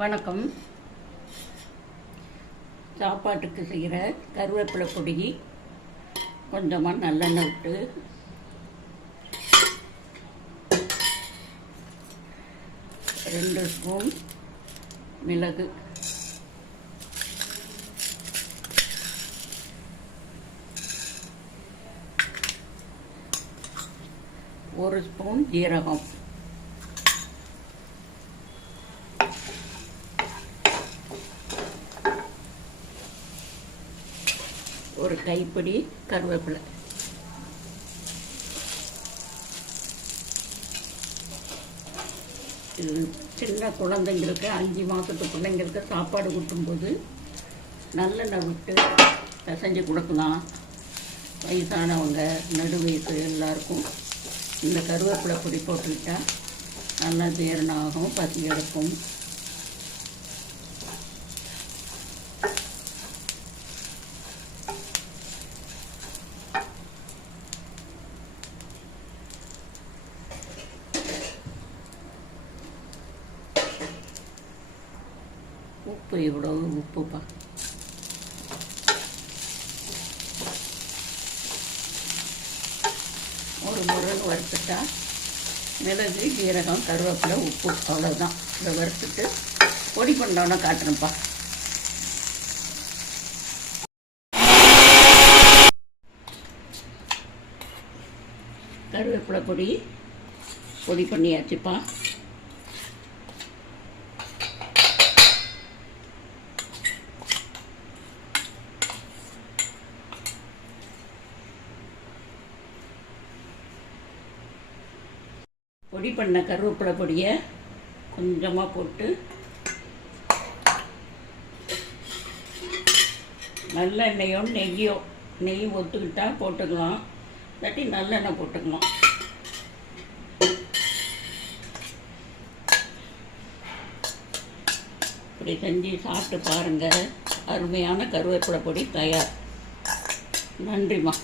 வணக்கம். சாப்பாட்டுக்கு செய்கிற கருவேப்பிலை பொடி கொஞ்சமாக நல்லெண்ணெய் விட்டு ரெண்டு ஸ்பூன் மிளகு, ஒரு ஸ்பூன் ஜீரகம், ஒரு கைப்பிடி கருவேப்பிலை, இது சின்ன குழந்தைங்களுக்கு 5 மாதத்து பிள்ளைங்களுக்கு சாப்பாடு ஊட்டும்போது நல்லெண்ணெய் விட்டு பிசைஞ்சு கொடுக்கலாம். வயசானவங்க, நடு வயசு எல்லாருக்கும் இந்த கருவேப்பிலை பொடி போட்டுக்கிட்டால் நல்லா ஜீரணம் ஆகும், பசி எடுக்கும். உப்பு இவ்வளவு உப்புப்பா. ஒரு முறை வறுத்துட்டா மிளகு, ஜீரகம், கருவேப்பிலை, உப்பு அவ்வளோதான். இதை வறுத்துட்டு பொடி பண்ணோன்னா காட்டுறேன்ப்பா. கருவேப்பிலை பொடி பண்ணியாச்சுப்பா. பொடி பண்ண கருவேப்பிலை பொடியை கொஞ்சமாக போட்டு நல்லெண்ணெயோ நெய்யோ, நெய் ஒத்துக்கிட்டால் போட்டுக்கலாம், இல்லாட்டி நல்லெண்ணெய் போட்டுக்கலாம். இப்படி செஞ்சு சாப்பிட்டு பாருங்கள். அருமையான கருவேப்பிலை பொடி தயார். நன்றிம்மா.